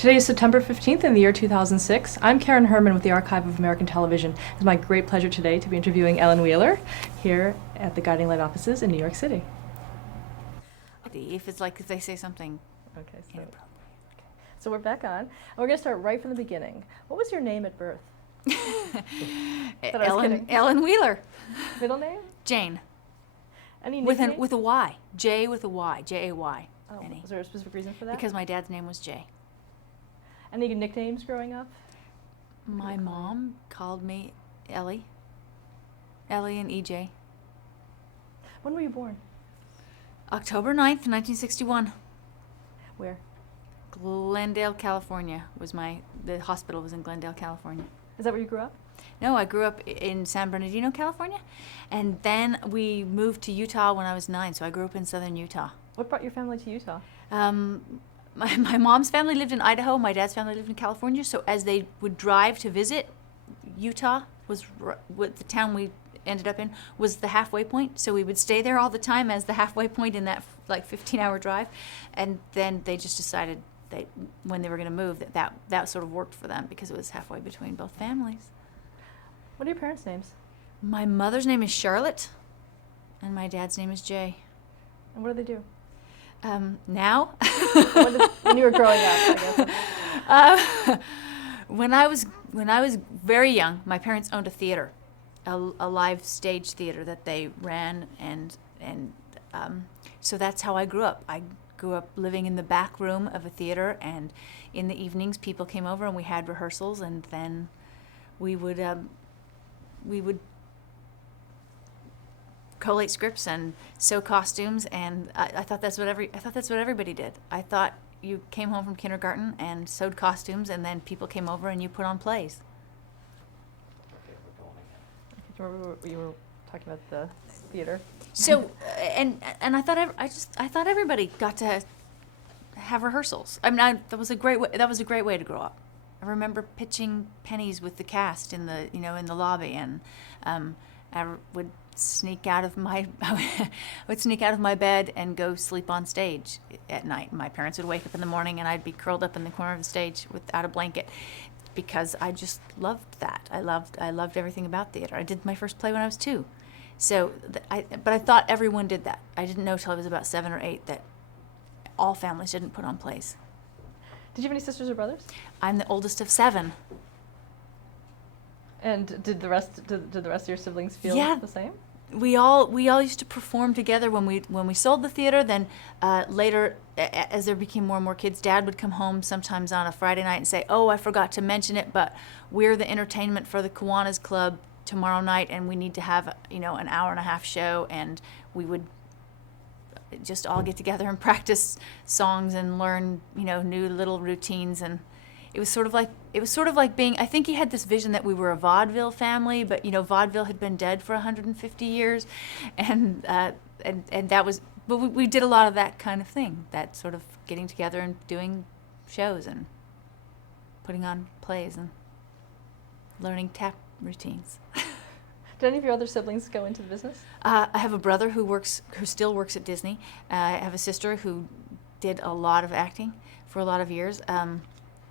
Today is September 15th in the year 2006. I'm Karen Herman with the Archive of American Television. It's my great pleasure today to be interviewing Ellen Wheeler here at the Guiding Light offices in New York City. If it's like if they say something Okay, inappropriate. so we're back on. And we're going to start right from the beginning. What was your name at birth? Ellen Wheeler. Middle name? Jane. Any With nickname? a Y. J with a Y. J-A-Y. Oh, N-E. was there a specific reason for that? Because my dad's name was Jay. Any nicknames growing up? My mom called me Ellie. Ellie and EJ. When were you born? October 9th, 1961. Where? Glendale, California the hospital was in Glendale, California. Is that where you grew up? No, I grew up in San Bernardino, California, and then we moved to Utah when I was 9, so I grew up in southern Utah. What brought your family to Utah? My mom's family lived in Idaho, my dad's family lived in California, so as they would drive to visit, Utah was what the town we ended up in was the halfway point, so we would stay there all the time as the halfway point in that 15-hour drive, and then they just decided when they were going to move that sort of worked for them because it was halfway between both families. What are your parents' names? My mother's name is Charlotte, and my dad's name is Jay. And what do they do? Now? When you were growing up, I guess. When I was very young, my parents owned a theater, a live stage theater that they ran, and so that's how I grew up. I grew up living in the back room of a theater, and in the evenings people came over and we had rehearsals, and then we would collate scripts and sew costumes, and I thought that's what everybody did. I thought you came home from kindergarten and sewed costumes, and then people came over and you put on plays. Do you remember what you were talking about the theater? So, and I thought everybody got to have rehearsals. I mean, that was a great way to grow up. I remember pitching pennies with the cast in the lobby, and I would sneak out of my bed and go sleep on stage at night. My parents would wake up in the morning and I'd be curled up in the corner of the stage without a blanket because I just loved that. I loved everything about theater. I did my first play when I was 2. So but I thought everyone did that. I didn't know till I was about 7 or 8 that all families didn't put on plays. Did you have any sisters or brothers? I'm the oldest of 7. And did the rest of your siblings feel the same? We all used to perform together when we sold the theater. Then later, as there became more and more kids, Dad would come home sometimes on a Friday night and say, "Oh, I forgot to mention it, but we're the entertainment for the Kiwanis Club tomorrow night, and we need to have an hour and a half show." And we would just all get together and practice songs and learn new little routines, and it was sort of like being. I think he had this vision that we were a vaudeville family, but vaudeville had been dead for 150 years, and that was. But we did a lot of that kind of thing, that sort of getting together and doing shows and putting on plays and learning tap routines. Did any of your other siblings go into the business? I have a brother who still works at Disney. I have a sister who did a lot of acting for a lot of years.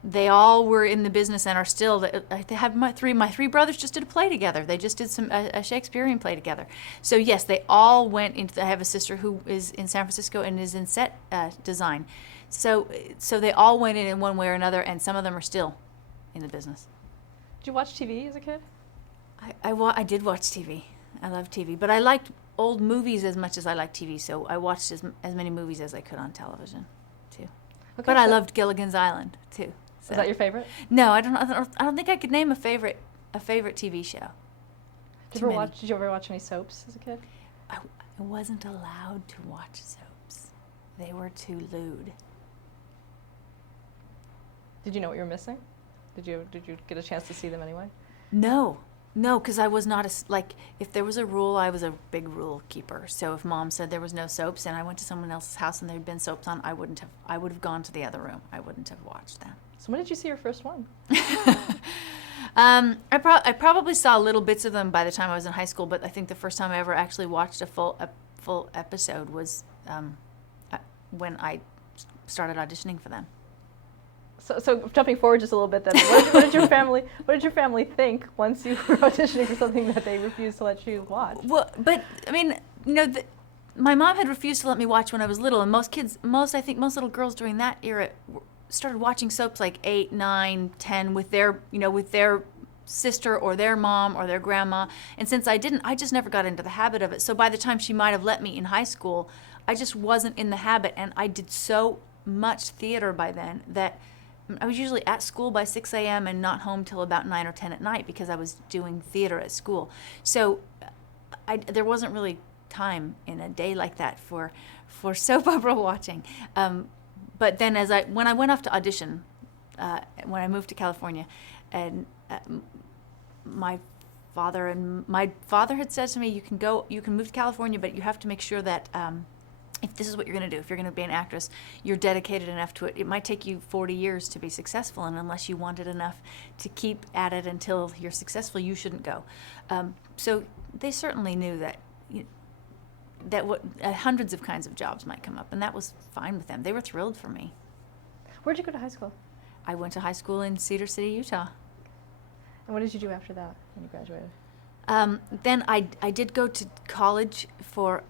They all were in the business and are still. They have my three brothers just did a play together. They just did a Shakespearean play together. So yes, they all went into. I have a sister who is in San Francisco and is in set design. So they all went in one way or another, and some of them are still in the business. Did you watch TV as a kid? I did watch TV. I love TV, but I liked old movies as much as I liked TV. So I watched as many movies as I could on television, too. Okay, but I loved Gilligan's Island too. So. Is that your favorite? No, I don't think I could name a favorite TV show. Did you ever watch any soaps as a kid? I wasn't allowed to watch soaps. They were too lewd. Did you know what you were missing? Did you get a chance to see them anyway? No, because I was not if there was a rule, I was a big rule keeper. So if Mom said there was no soaps and I went to someone else's house and there had been soaps on, I would have gone to the other room. I wouldn't have watched them. So when did you see your first one? I probably saw little bits of them by the time I was in high school, but I think the first time I ever actually watched a full episode was when I started auditioning for them. So jumping forward just a little bit, then, what did your family think once you were auditioning for something that they refused to let you watch? Well, but I mean, my mom had refused to let me watch when I was little, and I think most little girls during that era started watching soaps like 8, 9, 10 with their sister or their mom or their grandma. And since I didn't, I just never got into the habit of it. So by the time she might have let me in high school, I just wasn't in the habit, and I did so much theater by then that I was usually at school by 6 a.m. and not home till about 9 or 10 at night because I was doing theater at school. So there wasn't really time in a day like that for soap opera watching. But then when I went off to audition, when I moved to California, and my father had said to me, you can move to California, but you have to make sure that if this is what you're going to do, if you're going to be an actress, you're dedicated enough to it. It might take you 40 years to be successful, and unless you want it enough to keep at it until you're successful, you shouldn't go. So they certainly knew that hundreds of kinds of jobs might come up, and that was fine with them. They were thrilled for me. Where'd you go to high school? I went to high school in Cedar City, Utah. And what did you do after that when you graduated? Then I did go to college for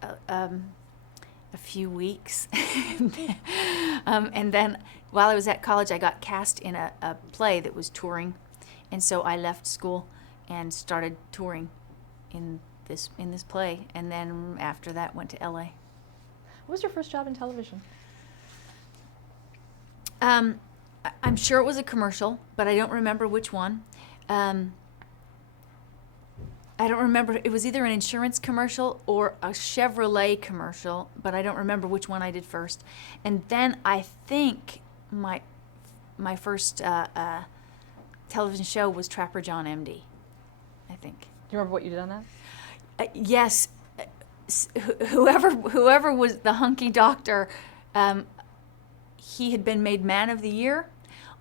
a few weeks. And then while I was at college, I got cast in a play that was touring. And so I left school and started touring in this play. And then after that, went to LA. What was your first job in television? I'm sure it was a commercial, but I don't remember which one. I don't remember. It was either an insurance commercial or a Chevrolet commercial, but I don't remember which one I did first. And then I think my first television show was Trapper John MD, I think. Do you remember what you did on that? Yes. Whoever was the hunky doctor, he had been made Man of the Year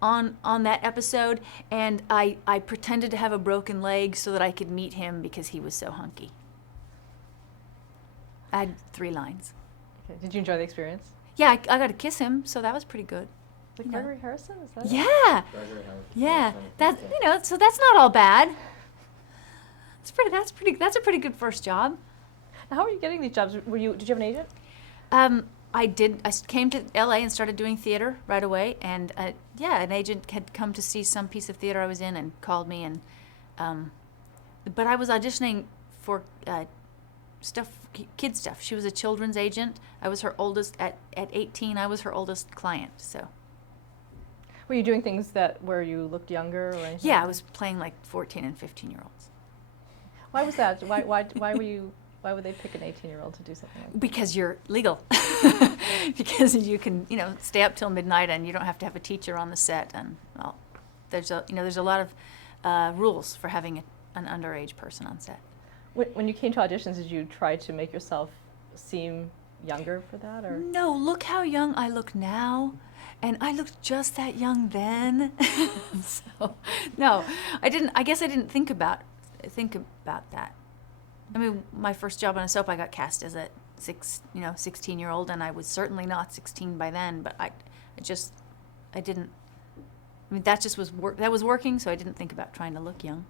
on that episode, and I pretended to have a broken leg so that I could meet him because he was so hunky. I had 3 lines. Okay. Did you enjoy the experience? Yeah, I got to kiss him, so that was pretty good. Like Gregory Harrison? Is that it? Yeah. Yeah. So that's not all bad. That's a pretty good first job. Now, how were you getting these jobs? Did you have an agent? I did. I came to LA and started doing theater right away, and an agent had come to see some piece of theater I was in and called me, and but I was auditioning for kid stuff. She was a children's agent. I was her oldest at 18. I was her oldest client. So. Were you doing things where you looked younger or anything? Yeah, I was playing like 14 and 15-year-olds. Why was that? Why would they pick an 18-year-old to do something like that? Because you're legal. Because you can, stay up till midnight, and you don't have to have a teacher on the set, and there's a lot of rules for having an underage person on set. When you came to auditions, did you try to make yourself seem younger for that, or? No, look how young I look now, and I looked just that young then. So, no, I didn't. I guess I didn't think about that. I mean, my first job on a soap, I got cast as a 16-year-old, and I was certainly not 16 by then. But I didn't. I mean, that just was that was working, so I didn't think about trying to look young.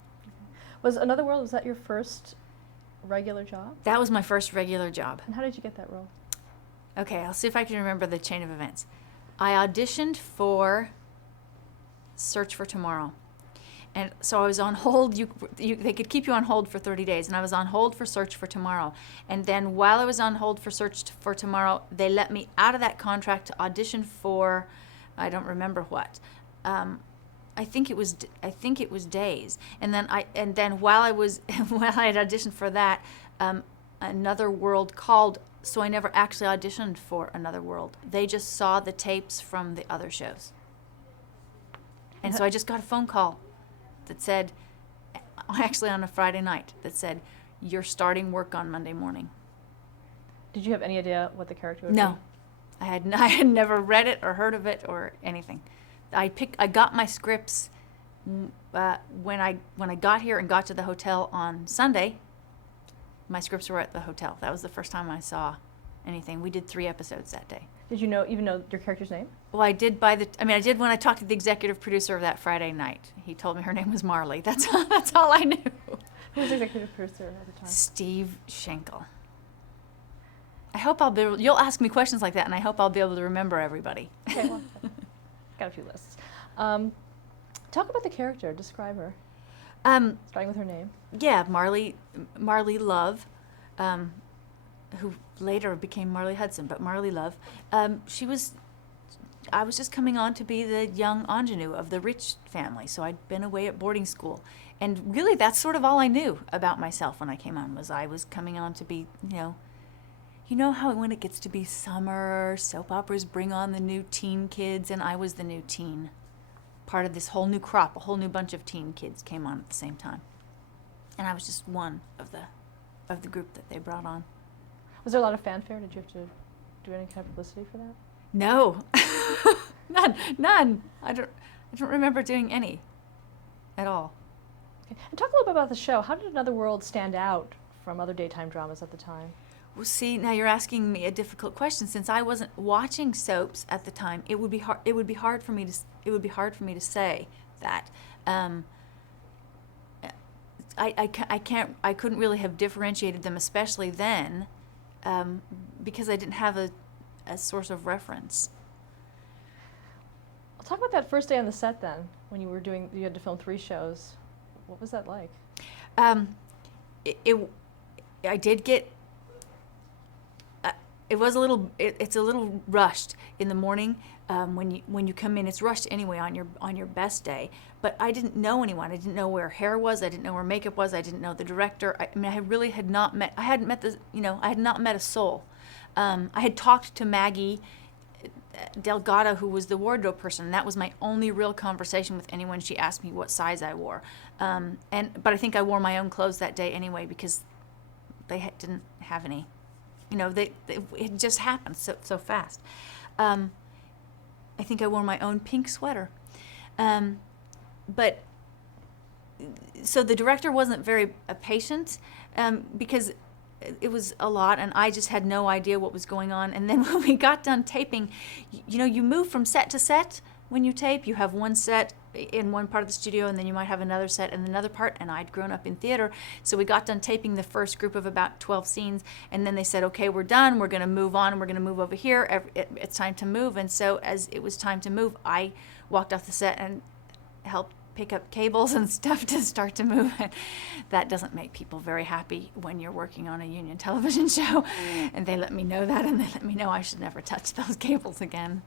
Was Another World, was that your first regular job? That was my first regular job. And how did you get that role? Okay, I'll see if I can remember the chain of events. I auditioned for Search for Tomorrow. And so I was on hold. They could keep you on hold for 30 days, and I was on hold for Search for Tomorrow. And then while I was on hold for Search for Tomorrow, they let me out of that contract to audition for, I don't remember what. I think it was Days. And then while I had auditioned for that, Another World called. So I never actually auditioned for Another World. They just saw the tapes from the other shows. And so I just got a phone call that said, actually on a Friday night, that said, you're starting work on Monday morning. Did you have any idea what the character would be? No. I had never read it or heard of it or anything. I got my scripts when I got here and got to the hotel on Sunday. My scripts were at the hotel. That was the first time I saw anything. We did 3 episodes that day. Did you even know your character's name? Well, I did I did when I talked to the executive producer of that Friday night. He told me her name was Marley. That's all I knew. Who was the executive producer at the time? Steve Schenkel. I hope you'll ask me questions like that, and I hope I'll be able to remember everybody. Okay, well, got a few lists. Talk about the character. Describe her. Starting with her name. Yeah, Marley Love, who later became Marley Hudson, but Marley Love. I was just coming on to be the young ingenue of the rich family, so I'd been away at boarding school. And really, that's sort of all I knew about myself when I came on, was I was coming on to be, you know how when it gets to be summer, soap operas bring on the new teen kids, and I was the new teen. Part of this whole new crop, a whole new bunch of teen kids came on at the same time. And I was just one of the group that they brought on. Was there a lot of fanfare? Did you have to do any kind of publicity for that? No. None. I don't remember doing any at all. Okay. And talk a little bit about the show. How did Another World stand out from other daytime dramas at the time? Well, see, now you're asking me a difficult question. Since I wasn't watching soaps at the time, it would be hard for me to say that. I couldn't really have differentiated them, especially then, because I didn't have a source of reference. Well, talk about that first day on the set then, when you had to film 3 shows. What was that like? I did get. It was a little. It's a little rushed in the morning when you come in. It's rushed anyway on your best day. But I didn't know anyone. I didn't know where hair was. I didn't know where makeup was. I didn't know the director. I really had not met. I hadn't met I had not met a soul. I had talked to Maggie Delgado, who was the wardrobe person, and that was my only real conversation with anyone. She asked me what size I wore, but I think I wore my own clothes that day anyway because they didn't have any. It just happened so fast. I think I wore my own pink sweater, but so the director wasn't very patient because it was a lot, and I just had no idea what was going on. And then when we got done taping, you move from set to set when you tape. You have one set in one part of the studio, and then you might have another set in another part, and I'd grown up in theater. So we got done taping the first group of about 12 scenes, and then they said, okay, we're done. We're going to move on, and we're going to move over here. It's time to move. And so as it was time to move, I walked off the set and helped pick up cables and stuff to start to move. That doesn't make people very happy when you're working on a union television show. And they let me know that, and they let me know I should never touch those cables again.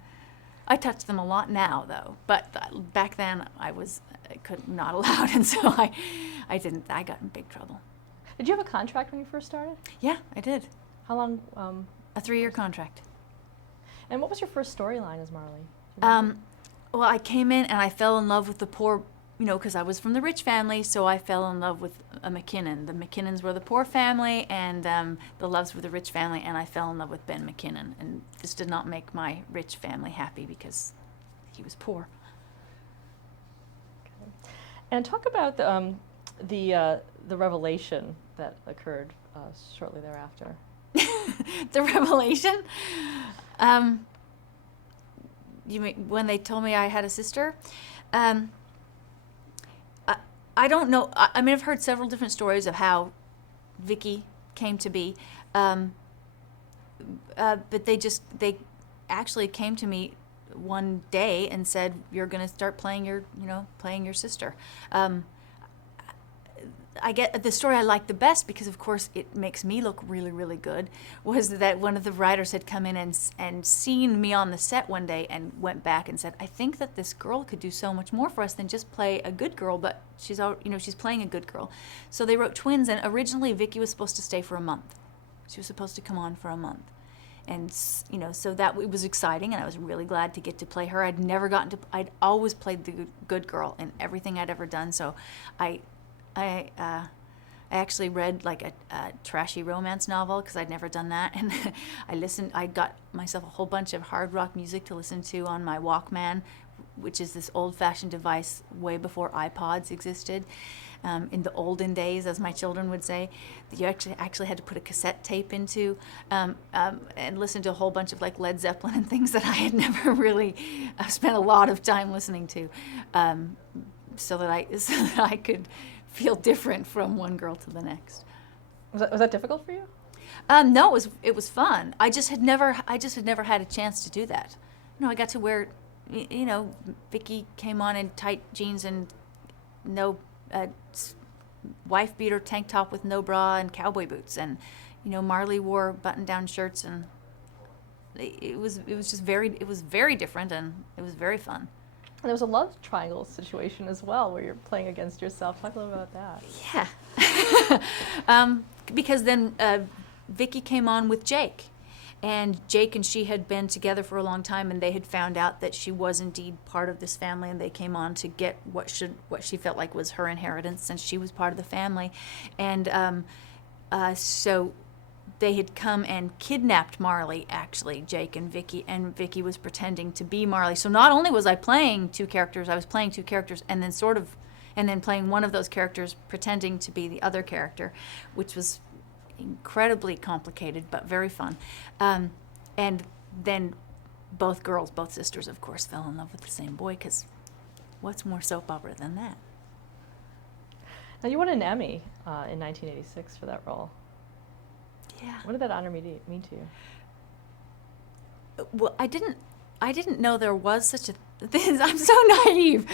I touch them a lot now, though, but back then I not allowed, and so I didn't. I got in big trouble. Did you have a contract when you first started? Yeah, I did. How long? A 3-year contract. And what was your first storyline as Marley? Well, I came in and I fell in love with the poor, because I was from the rich family, so I fell in love with a McKinnon. The McKinnons were the poor family, and the Loves were the rich family, and I fell in love with Ben McKinnon. And this did not make my rich family happy because he was poor. Okay. And talk about the revelation that occurred shortly thereafter. The revelation? You mean when they told me I had a sister? I don't know. I've heard several different stories of how Vicky came to be, but they actually came to me one day and said, "You're going to start playing your sister." I get the story I like the best because, of course, it makes me look really, really good. Was that one of the writers had come in and seen me on the set one day and went back and said, "I think that this girl could do so much more for us than just play a good girl, but she's playing a good girl." So they wrote twins, and originally Vicky was supposed to stay for a month. She was supposed to come on for a month. And, so that it was exciting, and I was really glad to get to play her. I'd always played the good girl in everything I'd ever done, so I actually read like a trashy romance novel because I'd never done that, and I got myself a whole bunch of hard rock music to listen to on my Walkman which is this old-fashioned device way before iPods existed. In the olden days, as my children would say, that you actually had to put a cassette tape into and listen to a whole bunch of like Led Zeppelin and things that I had never really spent a lot of time listening to, so that I could feel different from one girl to the next. Was that difficult for you? No, it was fun. I just had never had a chance to do that. I got to wear, Vicki came on in tight jeans and no wife beater tank top with no bra and cowboy boots, and Marley wore button-down shirts, and it was very different, and it was very fun. And there was a love triangle situation as well, where you're playing against yourself. Talk a little about that. Yeah. Because then Vicki came on with Jake. And Jake and she had been together for a long time, and they had found out that she was indeed part of this family, and they came on to get what she felt like was her inheritance, since she was part of the family. And so they had come and kidnapped Marley, actually, Jake and Vicki was pretending to be Marley. So not only was I playing two characters, I was playing two characters, and then playing one of those characters pretending to be the other character, which was incredibly complicated but very fun. And then both sisters, of course, fell in love with the same boy, because what's more soap opera than that? Now, you won an Emmy in 1986 for that role. Yeah. What did that honor mean to you? Well, I didn't know there was such a thing. I'm so naive.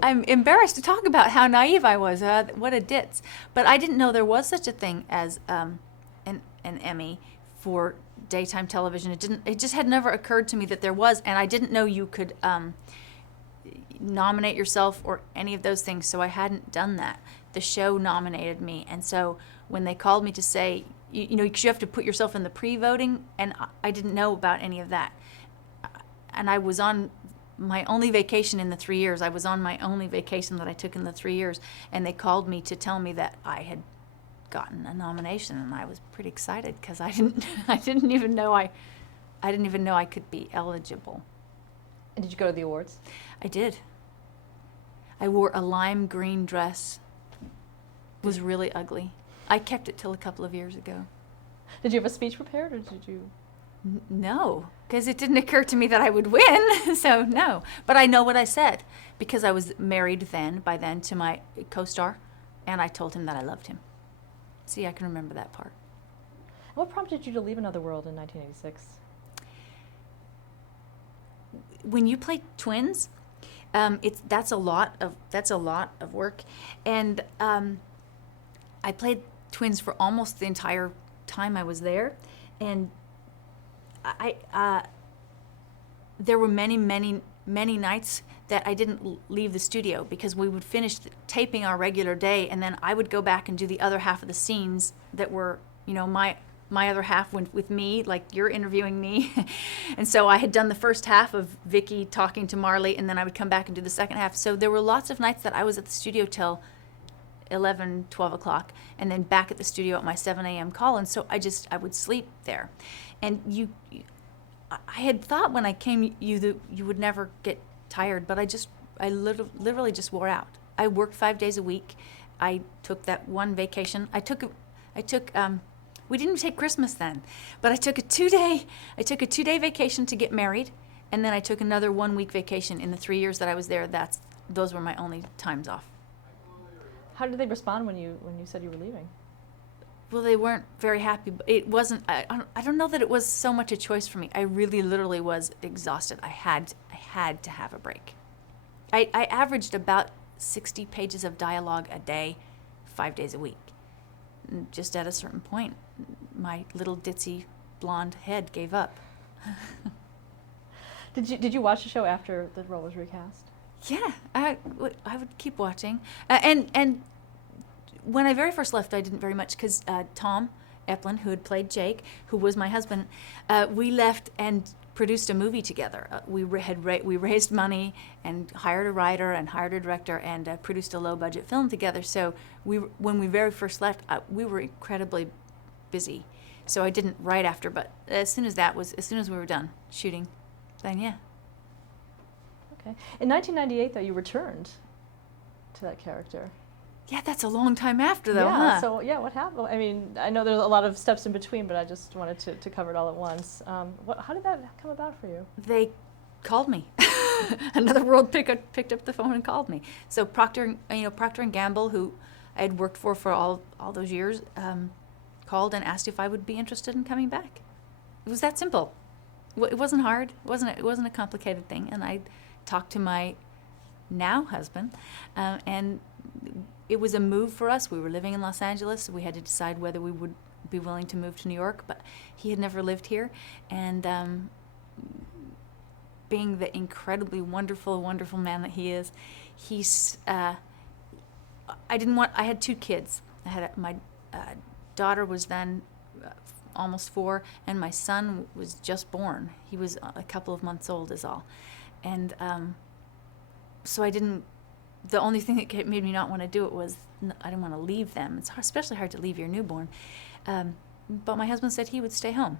I'm embarrassed to talk about how naive I was. What a ditz. But I didn't know there was such a thing as an Emmy for daytime television. It just had never occurred to me that there was, and I didn't know you could nominate yourself or any of those things. So I hadn't done that. The show nominated me, and so when they called me to say, because you have to put yourself in the pre-voting, and I didn't know about any of that. And I was on my only vacation in the 3 years. I was on my only vacation that I took in the 3 years, and they called me to tell me that I had gotten a nomination, and I was pretty excited, because I didn't even know I could be eligible. And did you go to the awards? I did. I wore a lime green dress. It was really ugly. I kept it till a couple of years ago. Did you have a speech prepared, or did you? No, because it didn't occur to me that I would win, so no. But I know what I said, because I was married by then to my co-star, and I told him that I loved him. See, I can remember that part. What prompted you to leave Another World in 1986? When you play twins, that's a lot of work, and I played twins for almost the entire time I was there, and there were many nights that I didn't leave the studio, because we would finish taping our regular day, and then I would go back and do the other half of the scenes that were, my other half went with me, like you're interviewing me. And so I had done the first half of Vicki talking to Marley, and then I would come back and do the second half. So there were lots of nights that I was at the studio till 11, 12 o'clock, and then back at the studio at my 7 a.m. call, and so I would sleep there. And I had thought when I came that you would never get tired, but I literally just wore out. I worked 5 days a week. I took that one vacation. We didn't take Christmas then, but I took a 2-day vacation to get married, and then I took another 1-week vacation in the 3 years that I was there. Those were my only times off. How did they respond when you said you were leaving? Well, they weren't very happy. It wasn't. I don't know that it was so much a choice for me. I really, literally was exhausted. I had to have a break. I averaged about 60 pages of dialogue a day, 5 days a week. And just at a certain point, my little ditzy blonde head gave up. Did you watch the show after the role was recast? Yeah, I would keep watching. And when I very first left, I didn't very much, because Tom Eplin, who had played Jake, who was my husband, we left and produced a movie together. We raised money and hired a writer and hired a director and produced a low-budget film together. So when we very first left, we were incredibly busy. So I didn't right after, but as soon as we were done shooting, then yeah. Okay. Okay. In 1998, though, you returned to that character. Yeah, that's a long time after, though, Yeah. huh? So yeah, what happened? I mean, I know there's a lot of steps in between, but I just wanted to cover it all at once. How did that come about for you? They called me. Another World picked up the phone and called me. So Procter and Gamble, who I had worked for all those years, called and asked if I would be interested in coming back. It was that simple. It wasn't hard. It wasn't a complicated thing. And I talked to my now husband, and it was a move for us. We were living in Los Angeles, so we had to decide whether we would be willing to move to New York. But he had never lived here, and being the incredibly wonderful, wonderful man that he is, I had two kids. My daughter was then almost 4, and my son was just born. He was a couple of months old is all. And so the only thing that made me not want to do it was I didn't want to leave them. It's especially hard to leave your newborn. But my husband said he would stay home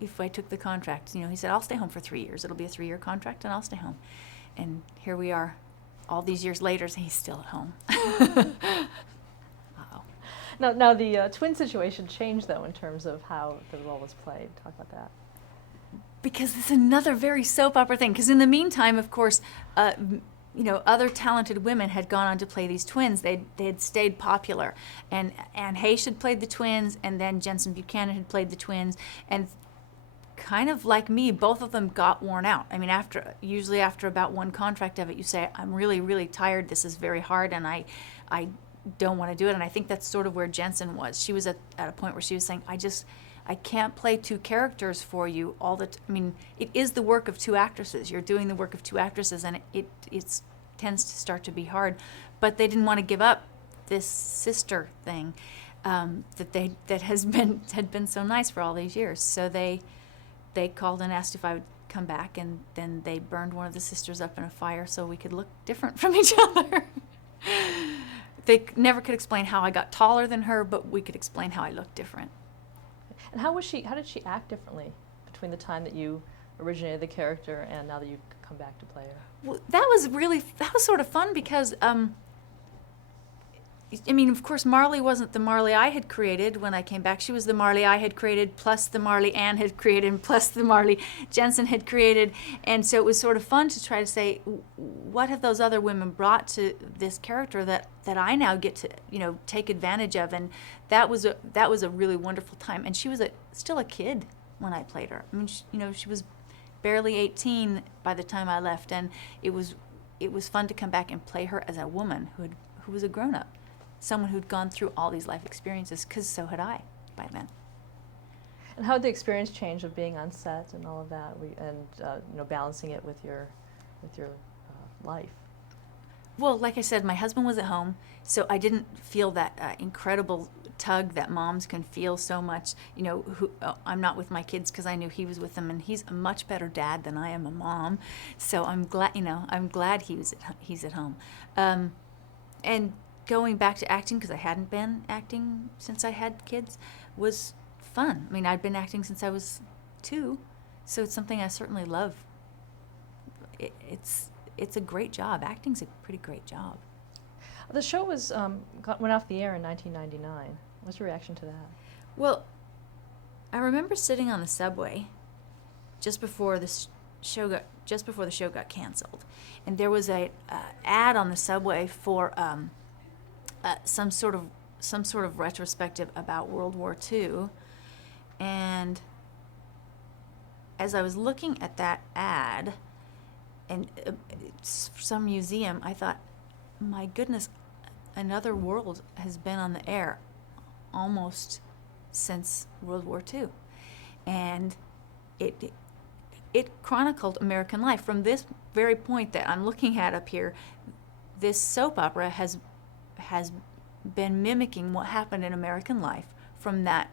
if I took the contract. He said, I'll stay home for 3 years. It'll be a 3-year contract, and I'll stay home. And here we are, all these years later, he's still at home. Uh-oh. Now the twin situation changed, though, in terms of how the role was played. Talk about that. Because it's another very soap opera thing. Because in the meantime, of course, other talented women had gone on to play these twins. They had stayed popular. And Anne Heche had played the twins, and then Jensen Buchanan had played the twins. And kind of like me, both of them got worn out. I mean, usually after about one contract of it, you say, I'm really, really tired. This is very hard, and I don't want to do it. And I think that's sort of where Jensen was. She was at a point where she was saying, I can't play two characters for you all the I mean, it is the work of two actresses. You're doing the work of two actresses, and it tends to start to be hard. But they didn't want to give up this sister thing that had been so nice for all these years. So they called and asked if I would come back, and then they burned one of the sisters up in a fire so we could look different from each other. They never could explain how I got taller than her, but we could explain how I looked different. And how did she act differently between the time that you originated the character and now that you've come back to play her? Well, that was sort of fun because, of course, Marley wasn't the Marley I had created when I came back. She was the Marley I had created, plus the Marley Anne had created, plus the Marley Jensen had created. And so it was sort of fun to try to say, what have those other women brought to this character that I now get to, take advantage of? And that was a really wonderful time. And she was still a kid when I played her. I mean, she was barely 18 by the time I left, and it was fun to come back and play her as a woman who was a grown-up. Someone who'd gone through all these life experiences, because so had I by then. And how did the experience change of being on set and all of that, and balancing it with your life? Well, like I said, my husband was at home, so I didn't feel that incredible tug that moms can feel so much. I'm not with my kids because I knew he was with them, and he's a much better dad than I am a mom. So I'm glad. I'm glad he's at home, and going back to acting, because I hadn't been acting since I had kids, was fun. I mean, I'd been acting since I was 2, so it's something I certainly love. It's a great job. Acting's a pretty great job. The show went off the air in 1999. What's your reaction to that? Well, I remember sitting on the subway just before the show got canceled, and there was a ad on the subway for some sort of retrospective about World War II, and as I was looking at that ad, and some museum, I thought, my goodness, another world has been on the air almost since World War II, and it chronicled American life from this very point that I'm looking at up here. This soap opera has been mimicking what happened in American life from that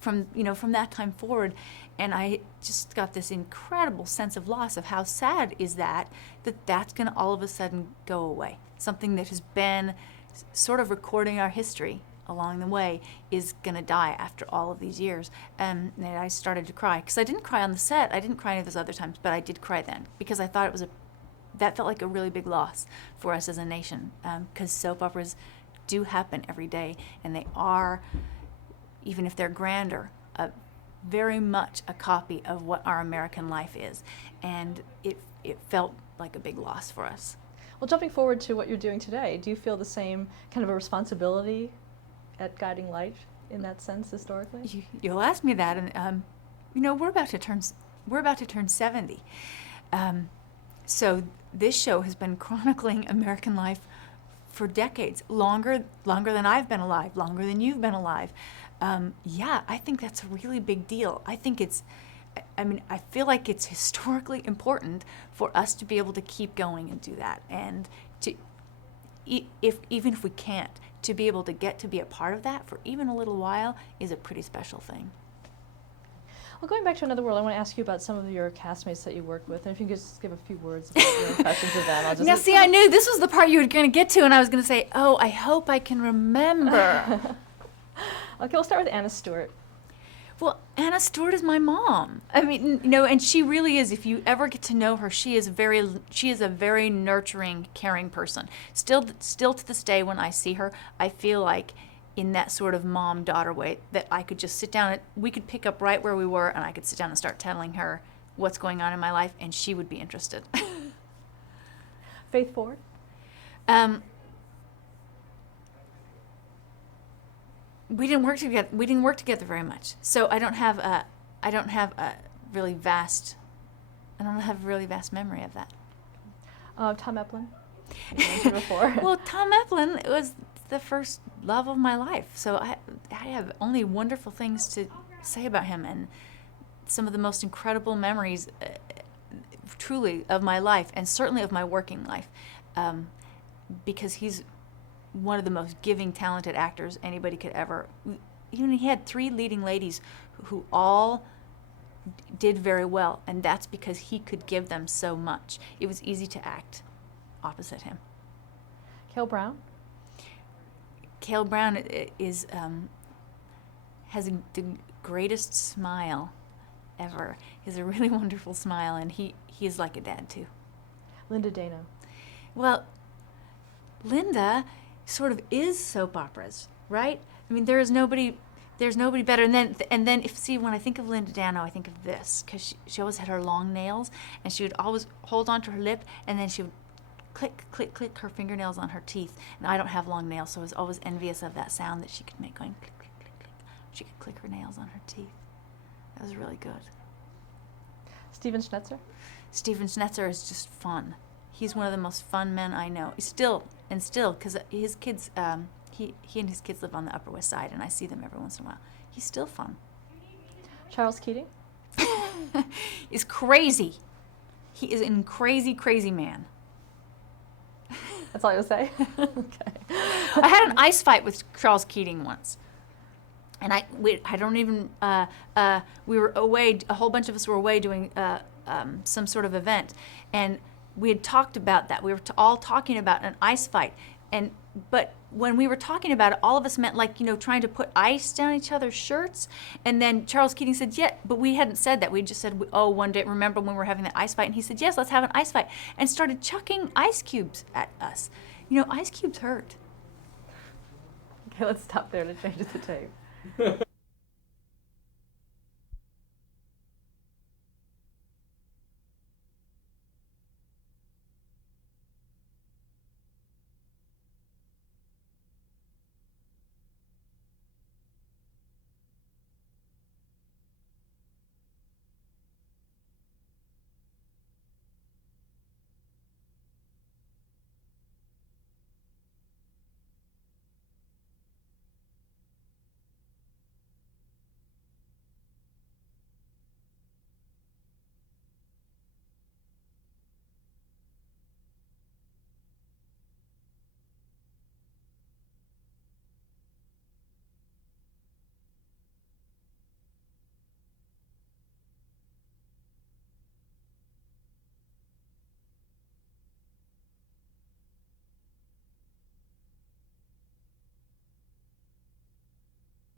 time forward, and I just got this incredible sense of loss of how sad is that's going to all of a sudden go away. Something that has been sort of recording our history along the way is going to die after all of these years. And I started to cry, because I didn't cry on the set. I didn't cry any of those other times, but I did cry then, because I thought that felt like a really big loss for us as a nation, because soap operas do happen every day, and they are, even if they're grander, very much a copy of what our American life is, and it felt like a big loss for us. Well, jumping forward to what you're doing today, do you feel the same kind of a responsibility at Guiding Light in that sense historically? You'll ask me that, and we're about to turn 70. So this show has been chronicling American life for decades, longer than I've been alive, longer than you've been alive. Yeah, I think that's a really big deal. I feel like it's historically important for us to be able to keep going and do that, and even if we can't, to be able to get to be a part of that for even a little while is a pretty special thing. Well, going back to Another World, I want to ask you about some of your castmates that you worked with, and if you could just give a few words about your impressions of them. I'll just Now, see, I knew this was the part you were going to get to, and I was going to say, oh, I hope I can remember. Okay, we'll start with Anna Stewart. Well, Anna Stewart is my mom. I mean, and she really is. If you ever get to know her, she is a very nurturing, caring person. Still to this day, when I see her, I feel like in that sort of mom-daughter way that I could just sit down and we could pick up right where we were, and I could sit down and start telling her what's going on in my life, and she would be interested. Faith Ford. We didn't work together very much, so I don't have a really vast memory of that. Tom Eplin. You mentioned before. Well, Tom Eplin was the first love of my life, so I have only wonderful things to say about him, and some of the most incredible memories, truly, of my life, and certainly of my working life, because he's one of the most giving, talented actors anybody could ever. Even he had 3 leading ladies who all did very well, and that's because he could give them so much. It was easy to act opposite him. Cale Brown. Cale Brown has the greatest smile ever. He has a really wonderful smile, and he is like a dad too. Linda Dano. Well, Linda sort of is soap operas, right? I mean, there's nobody better. And then when I think of Linda Dano, I think of this, because she always had her long nails, and she would always hold onto her lip, and then she would click, click, click her fingernails on her teeth. And I don't have long nails, so I was always envious of that sound that she could make, going click, click, click, click. She could click her nails on her teeth. That was really good. Steven Schnetzer. Steven Schnetzer is just fun. He's one of the most fun men I know. Still, because his kids, he and his kids live on the Upper West Side, and I see them every once in a while. He's still fun. Charles Keating. Is crazy. He is a crazy, crazy man. That's all you'll say? Okay. I had an ice fight with Charles Keating once. And we were away, a whole bunch of us were away doing some sort of event. And we had talked about that. We were all talking about an ice fight. But when we were talking about it, all of us meant trying to put ice down each other's shirts. And then Charles Keating said, yeah, but we hadn't said that. We just said, oh, one day, remember when we were having that ice fight? And he said, yes, let's have an ice fight. And started chucking ice cubes at us. Ice cubes hurt. Okay, let's stop there to change the tape.